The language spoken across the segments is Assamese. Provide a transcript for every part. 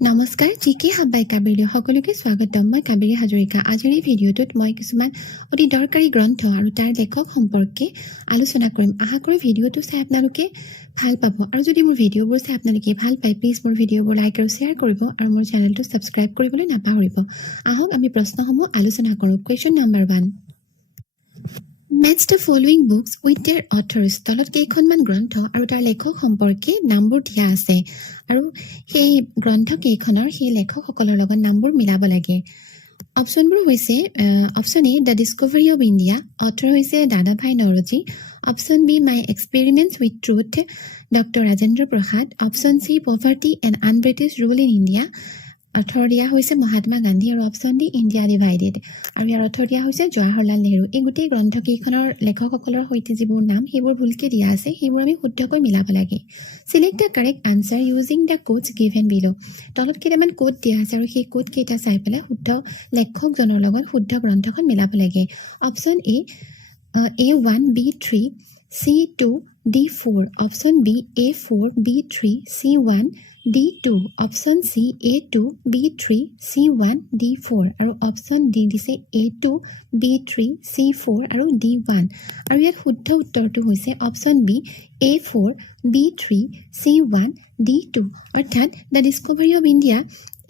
নমস্কাৰ জিকে হাবাই কাবেৰী সকলোকে স্বাগতম মই কাবেৰী হাজৰিকা আজিৰ এই ভিডিঅ'টোত মই কিছুমান অতি দৰকাৰী গ্ৰন্থ আৰু তাৰ লেখক সম্পৰ্কে আলোচনা কৰিম আশা কৰোঁ ভিডিঅ'টো চাই আপোনালোকে ভাল পাব আৰু যদি মোৰ ভিডিঅ'বোৰ চাই আপোনালোকে ভাল পায় প্লিজ মোৰ ভিডিঅ'বোৰ লাইক আৰু শ্বেয়াৰ কৰিব আৰু মোৰ চেনেলটো সাবস্ক্ৰাইব কৰিবলৈ নাপাহৰিব আহক আমি প্ৰশ্নসমূহ আলোচনা কৰোঁ question number 1 Match the following books with their authors. তলত কেইখনমান গ্ৰন্থ আৰু তাৰ লেখক সম্পৰ্কে নামবোৰ দিয়া আছে আৰু সেই গ্ৰন্থ কেইখনৰ সেই লেখকসকলৰ লগত নামবোৰ মিলাব লাগে অপচনবোৰ হৈছে option A the discovery of India author হৈছে Dadabhai Naoroji option B my experiments with truth doctor Rajendra Prasad option C poverty and unBritish rule in India author দিয়া হৈছে মহাত্মা গান্ধী আৰু অপচন ডি ইণ্ডিয়া ডিভাইডেড আৰু ইয়াৰ অৰ্থৰ দিয়া হৈছে জৱাহৰলাল নেহৰু এই গোটেই গ্ৰন্থকেইখনৰ লেখকসকলৰ সৈতে যিবোৰ নাম সেইবোৰ ভুলকে দিয়া আছে সেইবোৰ আমি শুদ্ধকৈ মিলাব লাগে select the correct answer using the কোডছ given বিলো তলত কেইটামান কোড দিয়া আছে আৰু সেই কোড কেইটা চাই পেলাই শুদ্ধ লেখকজনৰ লগত শুদ্ধ গ্ৰন্থখন মিলাব লাগে option A A1 B3 C2 D4 option B A4 B3 C1 D2 option C A2 B3 C1 D4 আৰু অপচন ডি দিছে A2 B3 C4 আৰু D1 আৰু ইয়াত শুদ্ধ উত্তৰটো হৈছে option B A4 B3 C1 D2 অৰ্থাৎ দ্য ডিস্কভাৰী অফ ইণ্ডিয়া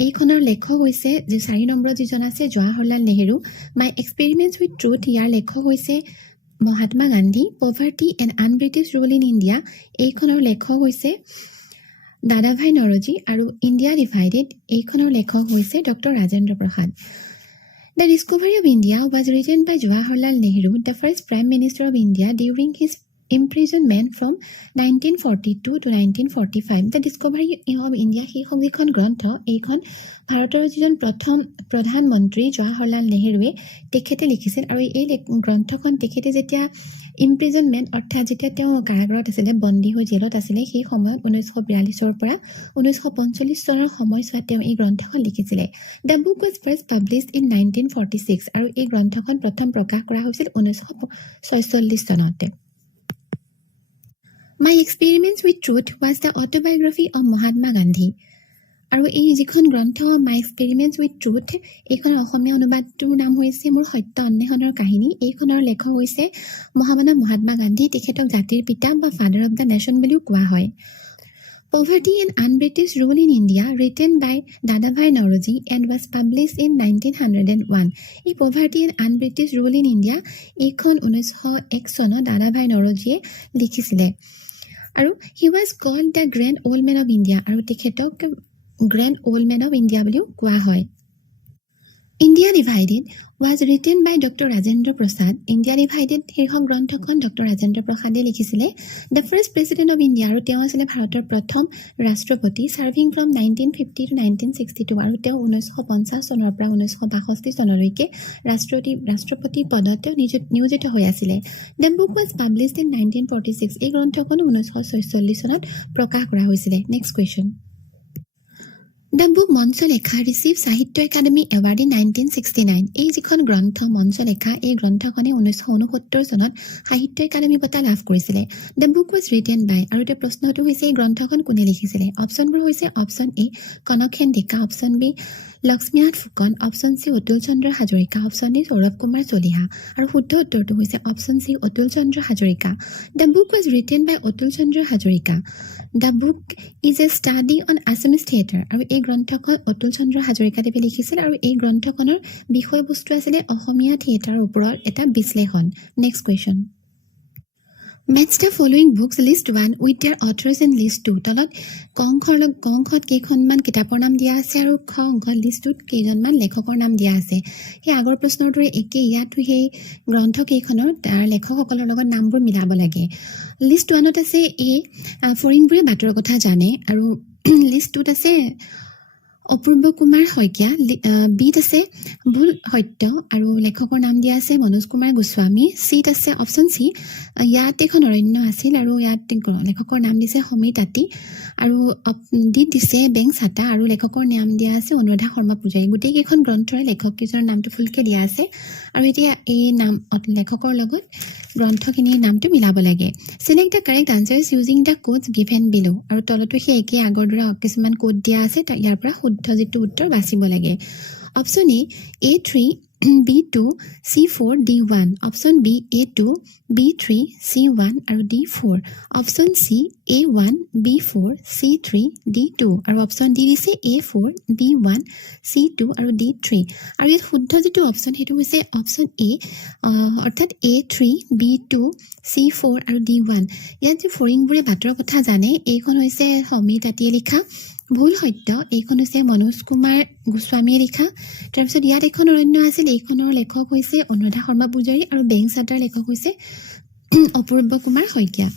এইখনৰ লেখক হৈছে যে 4 নম্বৰ যিজন আছে Jawaharlal Nehru my experiments with truth ইয়াৰ লেখক হৈছে Mahatma Gandhi poverty and unBritish rule in India এইখনৰ লেখক হৈছে দাদাভাই নৰজী আৰু ইণ্ডিয়া ডিভাইডেড এইখনৰ লেখক হৈছে doctor Rajendra Prasad the discovery of India was written by Jawaharlal Nehru the first prime minister of India during his imprisonment from 1942 to 1945 the discovery of India শীৰ্ষক যিখন গ্ৰন্থ এইখন ভাৰতৰ যিজন প্ৰথম প্ৰধানমন্ত্ৰী জৱাহৰলাল নেহৰুৱে তেখেতে লিখিছিল আৰু এই গ্ৰন্থখন তেখেতে যেতিয়া ইম্প্ৰিজনমেণ্ট অৰ্থাৎ যেতিয়া তেওঁ কাৰাগাৰত আছিলে বন্দী হৈ জেলত আছিলে সেই সময়ত 1942 পৰা 1945 চনৰ সময়ছোৱাত তেওঁ এই গ্ৰন্থখন লিখিছিলে the book was first published in 1946 আৰু এই গ্ৰন্থখন প্ৰথম প্ৰকাশ কৰা হৈছিল 1946 চনত My Experiments with Truth was the autobiography of Mahatma Gandhi. আৰু এই যিখন গ্ৰন্থ মাই এক্সপেৰিমেণ্টছ উইথ ট্ৰুথ এইখনৰ অসমীয়া অনুবাদটোৰ নাম হৈছে মোৰ সত্য অন্বেষণৰ কাহিনী এইখনৰ লেখক হৈছে মহামানৱ মহাত্মা গান্ধী তেখেতক জাতিৰ পিতা বা ফাদাৰ অফ দ্য নেশ্যন বুলিও কোৱা হয় Poverty and Unbritish Rule in India written by Dadabhai Naoroji and was published in 1901 এই Poverty and Unbritish Rule in India এইখন 1901 চনত দাদাভাই নৰজীয়ে লিখিছিলে আৰু he was called the grand old man of India আৰু তেখেতক grand old man of India বুলিও কোৱা হয় India Divided was written by Dr. Rajendra Prasad India Divided শীৰ্ষক গ্ৰন্থখন ডক্টৰ ৰাজেন্দ্ৰ প্ৰসাদে লিখিছিলে the first president of India আৰু তেওঁ আছিল ভাৰতৰ প্ৰথম ৰাষ্ট্ৰপতি serving from 1950 to 1962 আৰু তেওঁ 1950 চনৰ পৰা 1962 চনলৈকে ৰাষ্ট্ৰপতি পদত নিয়োজিত হৈ আছিল the book was published in 1946 এই গ্ৰন্থখন 1946 চনত প্ৰকাশ কৰা হৈছিল next question The book মঞ্চলেখা received সাহিত্য একাডেমী এৱাৰ্ড in 1969 এই যিখন গ্ৰন্থ মঞ্চলেখা এই গ্ৰন্থখনে 1969 চনত সাহিত্য একাডেমী বঁটা লাভ কৰিছিলে The book was written by আৰু এটা প্ৰশ্নটো হৈছে এই গ্ৰন্থখন কোনে লিখিছিলে অপচনবোৰ হৈছে option A Kanaksen Deka option B Lakshminath Phukan option C Atul Chandra Hazarika option D Saurabh Kumar Chaliha আৰু শুদ্ধ উত্তৰটো হৈছে option C Atul Chandra Hazarika The book was written by Atul Chandra Hazarika The book is a study on Assamese theatre আৰু এই গ্ৰন্থখন অতুল চন্দ্ৰ হাজৰিকাদেৱে লিখিছিল আৰু এই গ্ৰন্থখনৰ বিষয়বস্তু আছিল অসমীয়া থিয়েটাৰৰ ওপৰত এটা বিশ্লেষণ next question Match the following books list 1 with their authors and list 2 তলত কংখত কেইখনমান কিতাপৰ নাম দিয়া আছে আৰু খ অংকত লিষ্টটোত কেইজনমান লেখকৰ নাম দিয়া আছে সেই আগৰ প্ৰশ্নৰ দৰে একে ইয়াতো সেই গ্ৰন্থ কেইখনৰ তাৰ লেখকসকলৰ লগত নামবোৰ মিলাব লাগে লিষ্ট 1ত আছে এ ফৰিংবোৰে বাটৰ কথা জানে আৰু লিষ্ট 2ত আছে অপূৰ্ব কুমাৰ শইকীয়া বিত আছে ভুল সত্য আৰু লেখকৰ নাম দিয়া আছে মনোজ কুমাৰ গোস্বামী সিত আছে অপচন সি ইয়াত এখন অৰণ্য আছিল আৰু ইয়াত লেখকৰ নাম দিছে সমী তাঁতী আৰু ডিত দিছে বেং ছাতা আৰু লেখকৰ নাম দিয়া আছে অনুৰাধা শৰ্মা পূজাৰী গোটেই কেইখন গ্ৰন্থৰে লেখক কেইজনৰ নামটো ফুলকে দিয়া আছে আৰু এতিয়া এই নাম লেখকৰ লগত গ্ৰন্থখিনিৰ নামটো মিলাব লাগে select the correct answers using the codes given below আৰু তলতো সেই একেই আগৰ দৰে কিছুমান কোড দিয়া আছে ইয়াৰ পৰা শুদ্ধ যেটো উত্তৰ বাছিব লাগে অপচন এ A3 B2 C4 D1 option B A2 B3 C1 আৰু D4 অপচন সি A1 B4 C3 D2 আৰু অপচন ডি দিছে A4 B1 C2 আৰু D3 আৰু ইয়াত শুদ্ধ যেটো অপচন হেতু হৈছে অপচন এ অৰ্থাৎ A3 B2 C4 আৰু D1 ইয়াত যে ফৰিংবোৰে বাটৰ কথা জানে এইখন হৈছে সমীৰ তাঁতীয়ে লিখা ভুল সত্য এইখন হৈছে মনোজ কুমাৰ গোস্বামীয়ে লিখা তাৰপিছত ইয়াত এখন অৰণ্য আছিল এইখনৰ লেখক হৈছে অনুৰাধা শৰ্মা পূজাৰী আৰু বেংচাটাৰ লেখক হৈছে অপূৰ্ব কুমাৰ শইকীয়া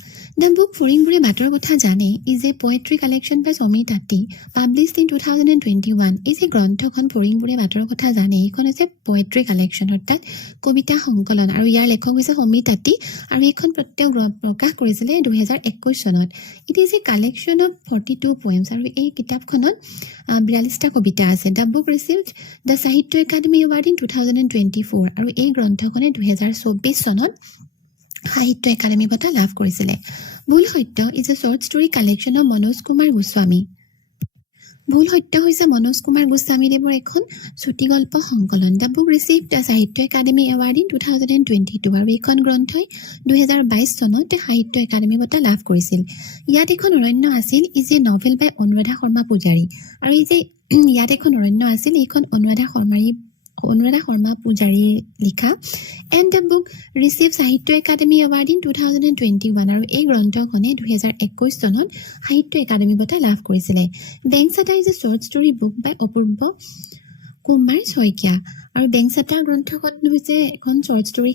The book ফৰিংবোৰে বাটৰ কথা জানে is a poetry collection by Samir তাঁতী published in 2021 এই যে গ্ৰন্থখন ফৰিংবোৰে বাটৰ কথা জানে এইখন হৈছে poetry collection অৰ্থাৎ কবিতা সংকলন আৰু ইয়াৰ লেখক হৈছে সমীৰ তাঁতী আৰু এইখন প্ৰকাশ কৰিছিলে 2021 চনত it is a collection of 42 poems আৰু এই কিতাপখনত 42টা কবিতা আছে The book received the Sahitya Academy Award in 2024 আৰু এই গ্ৰন্থখনে 2024 চনত সাহিত্য একাডেমি বঁটা লাভ কৰিছিলে ভুল সত্য is a short story collection of Manoj Kumar Goswami ভুল সত্য হৈছে মনোজ কুমাৰ গোস্বামী দেৱৰ এখন চুটি গল্প সংকলন the book received the Sahitya academy award in 2022 আৰু এইখন গ্ৰন্থই 2022 চনত সাহিত্য একাডেমি বঁটা লাভ কৰিছিল ইয়াত এখন অৰণ্য আছিল ইজ এ নভেল বাই অনুৰাধা শৰ্মা পূজাৰী আৰু এই যে ইয়াত এখন অৰণ্য আছিল এইখন অনুৰাধা শৰ্মা পূজাৰী লিখা and the book received সাহিত্য একাডেমি এৱাৰ্ড ইন 2021 আৰু এই গ্ৰন্থখনে 2021 চনত সাহিত্য একাডেমি বঁটা লাভ কৰিছিলে Bengsata is a short story book by Apurba Kumar Saikia আৰু বেংচাটা গ্ৰন্থখন হৈছে এখন শৰ্ট ষ্টৰী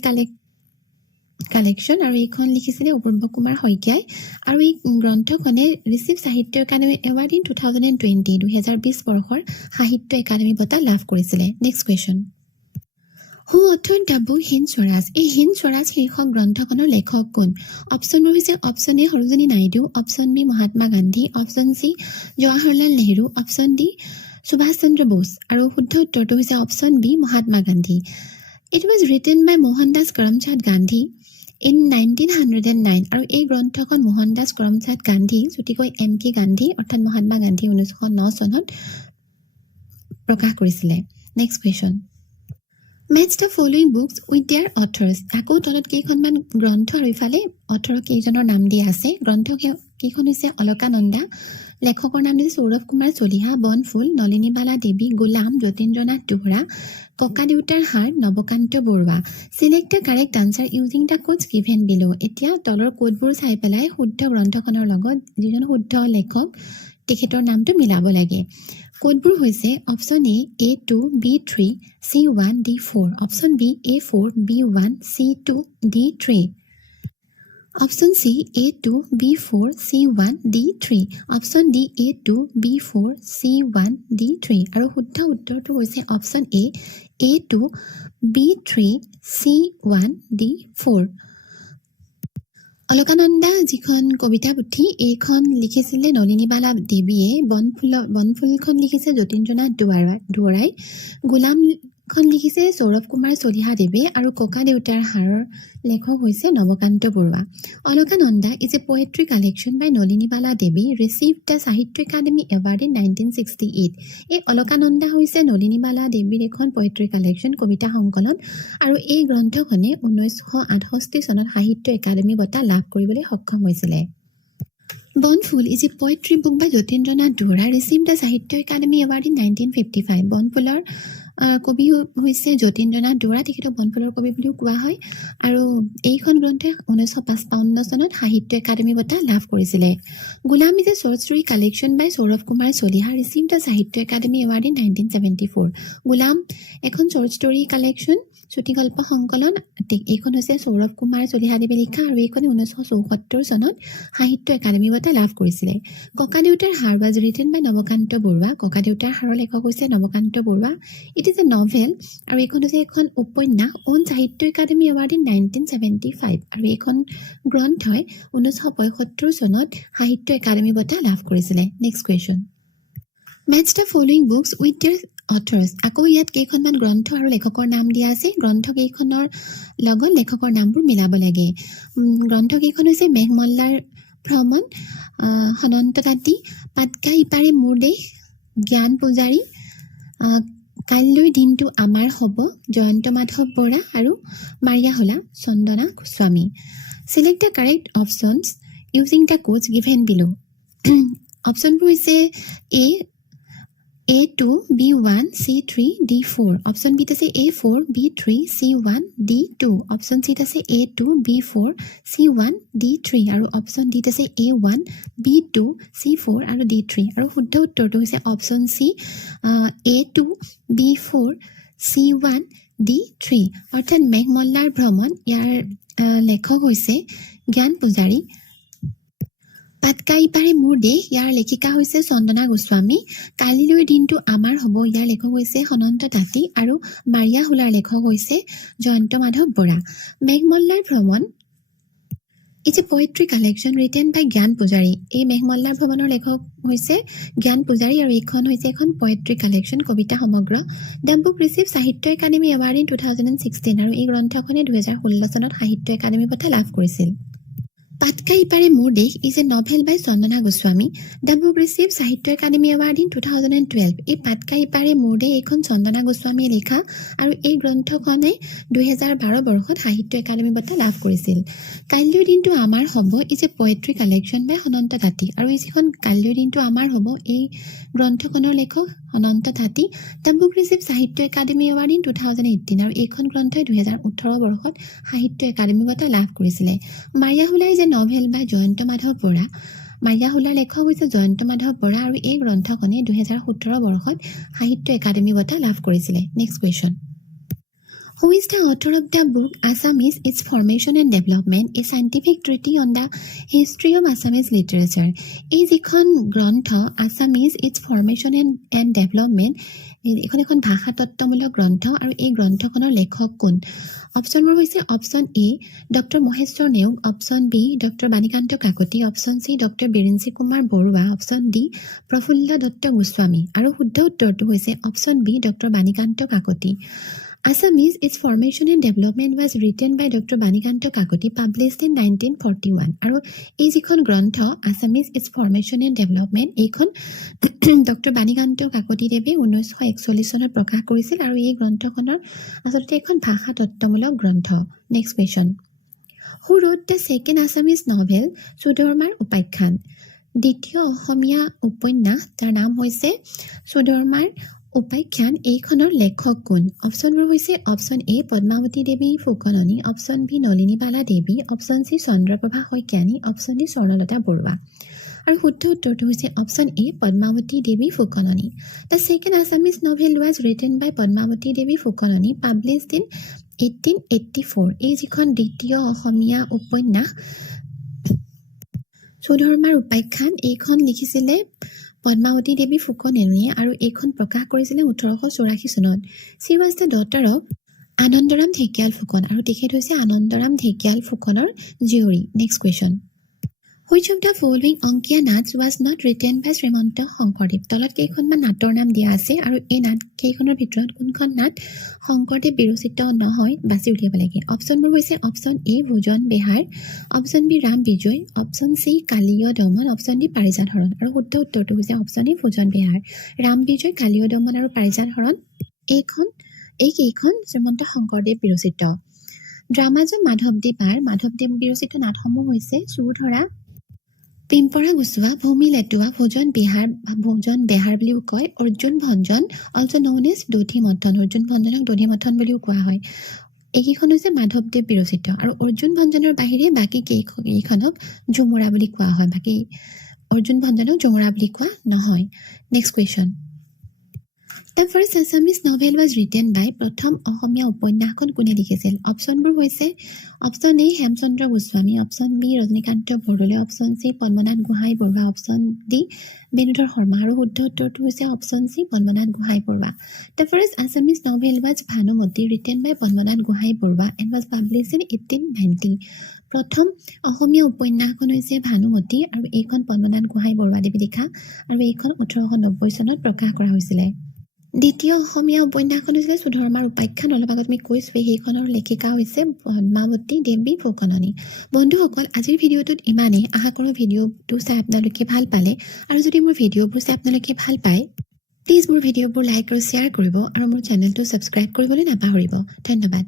কালেকশ্যন আৰু এইখন লিখিছিলে অপূৰ্ব কুমাৰ শইকীয়াই আৰু এই গ্ৰন্থখনে ৰিচিভ সাহিত্য একাডেমি এৱাৰ্ড ইন 2020 বৰ্ষৰ সাহিত্য একাডেমি বঁটা লাভ কৰিছিলে next question Who authored the book Hind Swaraj? এই হিন্দ স্বৰাজ শীৰ্ষক গ্ৰন্থখনৰ লেখক কোন অপচনবোৰ হৈছে option A Sarojini Naidu option B Mahatma Gandhi option C Jawaharlal Nehru option D Subhash Chandra Bose আৰু শুদ্ধ উত্তৰটো হৈছে option B Mahatma Gandhi It was written by Mohandas Karamchand Gandhi in 1909 আৰু এই গ্ৰন্থখন মোহনদাস কৰমচাঁদ গান্ধী চুটিকৈ MK গান্ধী অৰ্থাৎ মহাত্মা গান্ধী 1909 চনত প্ৰকাশ কৰিছিলে next question Match the following books with their authors. আকৌ তলত কেইখনমান গ্ৰন্থ আৰু ইফালে অথৰ কেইজনৰ নাম দিয়া আছে গ্ৰন্থ কেইখন হৈছে অলকানন্দা লেখকৰ নাম হৈছে সৌৰভ কুমাৰ চলিহা বনফুল নলিনীবালা দেৱী গোলাম যতীন্দ্ৰনাথ দুহৰা ককা দেউতাৰ হাড় Nabakanta Barua Select the correct answer using the codes given below. এতিয়া তলৰ কোডবোৰ চাই পেলাই শুদ্ধ গ্ৰন্থখনৰ লগত যিজন শুদ্ধ লেখক তেখেতৰ নামটো মিলাব লাগে কোডবোৰ হৈছে option A A2 B3 C1 D4 option B A4 B1 C2 D3 option C A2 B4 C1 D3 option D A2 B4 C1 D3 আৰু শুদ্ধ উত্তৰটো হৈছে option A A2 B3 C1 D4 Alaknanda যিখন কবিতা পুথি এইখন লিখিছিলে নলিনীবালা দেৱীয়ে বনফুলখন লিখিছে যতীন্দ্ৰনাথ দুৱৰাই গোলামখন লিখিছে সৌৰভ কুমাৰ চলিহা দেৱে আৰু ককা দেউতাৰ হাড়ৰ লেখক হৈছে Nabakanta Barua Alakananda is a poetry collection by Nalinibala Devi received the Sahitya academy award in 1968 এই অলকানন্দা হৈছে নলিনীবালা দেৱীৰ এখন পোয়েট্ৰি কালেকশ্যন কবিতা সংকলন আৰু এই গ্ৰন্থখনে 1968 চনত সাহিত্য একাডেমি বঁটা লাভ কৰিবলৈ সক্ষম হৈছিলে Banphool is a poetry book by Jatindranath Duwara received the Sahitya academy award in 1955 বনফুলৰ কবি হৈছে যতীন্দ্ৰনাথ দুহৰা তেখেতক বনফুলৰ কবি বুলিও কোৱা হয় আৰু এইখন গ্ৰন্থে 1955 চনত সাহিত্য একাডেমি বঁটা লাভ কৰিছিলে Golam is a short story collection by Saurabh Kumar Chaliha received the Sahitya academy award in 1974 Golam এখন শৰ্ট ষ্টৰী কালেকশ্যন চুটি গল্প সংকলন এইখন হৈছে সৌৰভ কুমাৰ চলিহা দেৱে লিখা আৰু এইখনে 1974 চনত সাহিত্য একাডেমি বঁটা লাভ কৰিছিলে ককা দেউতাৰ হাড় was written by Nabakanta Barua ককা দেউতাৰ হাড়ৰ লেখক হৈছে Nabakanta Barua It is a novel আৰু এইখন হৈছে এখন উপন্যাস অন সাহিত্য একাডেমি এৱাৰ্ড ইন 1975 আৰু এইখন গ্ৰন্থই 1975 চনত সাহিত্য একাডেমি বঁটা লাভ কৰিছিলে next question match the following books with their authors. আকৌ ইয়াত কেইখনমান গ্ৰন্থ আৰু লেখকৰ নাম দিয়া আছে। গ্ৰন্থকেইখনৰ লগত লেখকৰ নামবোৰ মিলাব লাগে। গ্ৰন্থকেইখন হৈছে মেঘমল্লাৰ ভ্ৰমণ, সনন্ত তাঁতী, পাতকা ইপাৰে মোৰ দেশ, জ্ঞান পূজাৰী, কাইলৈৰ দিনটো আমাৰ হ'ব, জয়ন্ত মাধৱ বৰা আৰু মাৰিয়াহোলা Chandana Goswami. Select the correct options using the codes given below. অপশ্যনবোৰ হৈছে A2, B1, C3, D4. Option বিত আছে A4, B3, C1, D2. Option চিত আছে A2, B4, C1, D3 আৰু অপশ্যন ডিত আছে A1, B2, C4 আৰু D3 আৰু শুদ্ধ উত্তৰটো হৈছে option C, A2, B4, C1, D3 অৰ্থাৎ মেঘমল্লাৰ ভ্ৰমণ। ইয়াৰ লেখক হৈছে জ্ঞান পূজাৰী। পাতকা ইপাৰে মোৰ দেশ, ইয়াৰ লেখিকা হৈছে চন্দনা গোস্বামী। কালিলৈৰ দিনটো আমাৰ হ'ব, ইয়াৰ লেখক হৈছে সনন্ত তাঁতী আৰু মাৰিয়াহোলাৰ লেখক হৈছে Jayanta Madhav Bora. Meghmallar Bhraman is a poetry collection written by Gyan Pujari. এই মেঘমল্লাৰ ভ্ৰমণৰ লেখক হৈছে জ্ঞান পূজাৰী আৰু এইখন হৈছে এখন পয়েট্ৰি কালেকশ্যন, কবিতা সমগ্ৰ। The book receive Sahitya Akademi award in 2016 আৰু এই গ্ৰন্থখনে 2016 চনত সাহিত্য একাডেমী বঁটা লাভ কৰিছিল। পাতকা Ipare Mor Desh is a novel by Chandana Goswami. The book receive Sahitya Akademi award in 2012। এই পাতকা ইপাৰে মোৰ দেশ এইখন চন্দনা গোস্বামীয়ে লিখা আৰু এই গ্ৰন্থখনে 2012 বৰ্ষত সাহিত্য একাডেমী বঁটা লাভ কৰিছিল। কাইলৈৰ দিনটো আমাৰ হ'ব ইজ এ পয়েট্ৰি কালেকশ্যন বাই সনন্ত তাঁতী আৰু এই যিখন কাইলৈৰ দিনটো আমাৰ হ'ব এই গ্ৰন্থখনৰ লেখক সনন্ত তাঁতী। The book receive Sahitya Akademi award in 2018 আৰু এইখন গ্ৰন্থই 2018 বৰ্ষত সাহিত্য একাডেমী বঁটা লাভ কৰিছিলে। মাৰিয়াহোলা ইজ এ নভেল বাই জয়ন্ত মাধৱ বৰা। মাৰিয়াহোলাৰ লেখক হৈছে জয়ন্ত মাধৱ বৰা আৰু এই গ্ৰন্থখনে 2017 বৰ্ষত সাহিত্য একাডেমী বঁটা লাভ কৰিছিলে। Next question, Who is the author of the book Assamese, Its Formation and Development, a scientific treatise on the history of Assamese literature? এই যিখন গ্ৰন্থ Assamese, Its Formation and Development, এইখন এখন ভাষা তত্ত্বমূলক গ্ৰন্থ আৰু এই গ্ৰন্থখনৰ লেখক কোন? অপশ্যনবোৰ হৈছে option A doctor Maheswar Neog, option B doctor Banikanta Kakati, option C doctor Birinchi Kumar Barua, option D Prafulla Dutta Goswami আৰু শুদ্ধ উত্তৰটো হৈছে option B doctor Banikanta Kakati. Assamese, Its Formation and Development was written by Dr. Banikanta Kakoti, published in 1941. আৰু এই যিখন গ্ৰন্থ Assamese, Its Formation and Development এইখন ডক্টৰ বাণীকান্ত কাকতি দেৱে 1941 চনত প্ৰকাশ কৰিছিল আৰু এই গ্ৰন্থখনৰ আচলতে এখন ভাষা তত্ত্বমূলক গ্ৰন্থ। Next question, Who wrote the second Assamese novel, সুধৰ্মাৰ উপাখ্যান? দ্বিতীয় অসমীয়া উপন্যাস যাৰ নাম হৈছে সুধৰ্মাৰ উপাখ্যান, এইখনৰ লেখক কোন? অপশ্যনবোৰ হৈছে option A Padmavati Devi Phukanani, option B Nalinibala Devi, option C Chandraprabha Saikiani, option D Swarnalata Barua আৰু শুদ্ধ উত্তৰটো হৈছে option A Padmavati Devi Phukanani. The second Assamese novel was written by Padmavati Devi Phukanani, published in 1884। এই যিখন দ্বিতীয় অসমীয়া উপন্যাস সুধৰ্মাৰ উপাখ্যান এইখন লিখিছিলে পদ্মাৱতী দেৱী ফুকননীয়ে আৰু এইখন প্ৰকাশ কৰিছিলে 1884 চনত। She was the daughter of Anandaram Dhekial Phukan আৰু তেখেত হৈছে আনন্দৰাম ঢেকিয়াল ফুকনৰ জীয়ৰী। Next question, Which of the following Ankiya nuts was not written by Srimanta Sankardev? তলত কেইখনমান নাটৰ নাম দিয়া আছে আৰু এই নাট কেইখনৰ ভিতৰত কোনখন নাট শংকৰদেৱ বিৰচিত নহয় বাছি উলিয়াব লাগে। অপশ্যনবোৰ হৈছে অপশ্যন এ ভোজন বেহাৰ, অপশ্যন বি ৰাম বিজয়, অপশ্যন চি কালীয় দমন, অপশ্যন ডি পাৰিজাত হৰণ আৰু শুদ্ধ উত্তৰটো হৈছে অপশ্যন এ ভোজন বেহাৰ। ৰাম বিজয়, কালীয় দমন আৰু পাৰিজাত হৰণ এইকেইখন শ্ৰীমন্ত শংকৰদেৱ বিৰচিত। ড্ৰামাজম মাধৱদেৱ বিৰচিত নাটসমূহ হৈছে চুৰধৰা, পিম্পৰা গুচোৱা, ভূমি লেটুৱা, ভোজন বেহাৰ বুলিও কয়, অৰ্জুন ভঞ্জন, অলছ' ন'ন এজ দধি মথন, অৰ্জুন ভঞ্জনক দধি মথন বুলিও কোৱা হয়। এইকেইখন হৈছে মাধৱদেৱ বিৰচিত আৰু অৰ্জুন ভঞ্জনৰ বাহিৰে বাকী কেইখনক ঝুমুৰা বুলি কোৱা হয়, বাকী অৰ্জুন ভঞ্জনক ঝুমুৰা বুলি কোৱা নহয়। Next question, The first Assamese novel was written by প্ৰথম অসমীয়া উপন্যাসখন কোনে লিখিছিল? অপশ্যনবোৰ হৈছে option A Hemchandra Goswami, option B Rajanikanta Bordoloi, option C Padmanath Gohain Barua, option D Benudhar Sharma আৰু শুদ্ধ উত্তৰটো হৈছে option C Padmanath Gohain Barua. The first Assamese novel was Bhanumati, written by Padmanath Gohain Barua and was published in 1890. প্ৰথম অসমীয়া উপন্যাসখন হৈছে ভানুমতী আৰু এইখন পদ্মনাথ গোহাঁই বৰুৱাদেৱে লিখা আৰু এইখন 1890 চনত প্ৰকাশ কৰা হৈছিলে। দ্বিতীয় অসমীয়া উপন্যাসখন হৈছিলে সুধৰ্মাৰ উপাখ্যান। অলপ আগত আমি কৈছোঁৱেই, সেইখনৰ লেখিকা হৈছে পদ্মাৱতী দেৱী ফুকননী। বন্ধুসকল, আজিৰ ভিডিঅ'টোত ইমানেই। আশা কৰোঁ ভিডিঅ'টো চাই আপোনালোকে ভাল পালে, আৰু যদি মোৰ ভিডিঅ'বোৰ চাই আপোনালোকে ভাল পায়, প্লিজ মোৰ ভিডিঅ'বোৰ লাইক আৰু শ্বেয়াৰ কৰিব আৰু মোৰ চেনেলটো ছাবস্ক্ৰাইব কৰিবলৈ নাপাহৰিব। ধন্যবাদ।